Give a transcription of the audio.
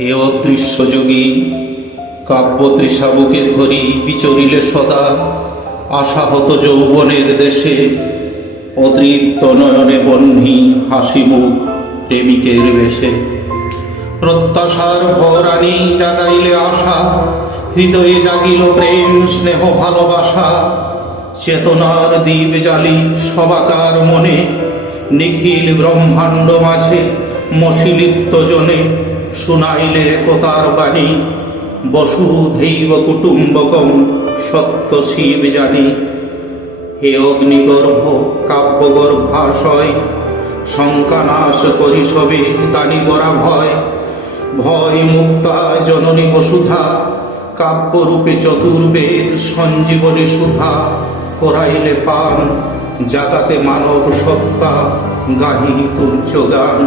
হে অদৃশ্য যোগী, কাব্য তৃষা বুকে ধরি বিচরিলে সদা আশাহত যৌবনের দেশে। অতৃপ্ত নয়নে বহ্নি হাসি মুখ প্রেমিকের বেশে। প্রত্যাশার ভরানি জাগাইলে আশা, হৃদয়ে জাগিল প্রেম স্নেহ ভালোবাসা। চেতনার দ্বীপ জালি সবাকার মনে, নিখিল ব্রহ্মাণ্ড মাঝে মশিলিপ্ত জনে। শুনাইলে একতার বাণী, বসুধৈব কুটুম্বকম সত্য শিব জানি। হে অগ্নিগর্ভ কাব্যগর্ভাশয়, শঙ্কা নাশ করি সবে দানিবরা ভয়। ভয় মুক্তা জননী বসুধা, কাব্যরূপে চতুর্বেদ সঞ্জীবনী সুধা। করাইলে পান জাগাতে মানব সত্তা, গাহি তুর্য গান।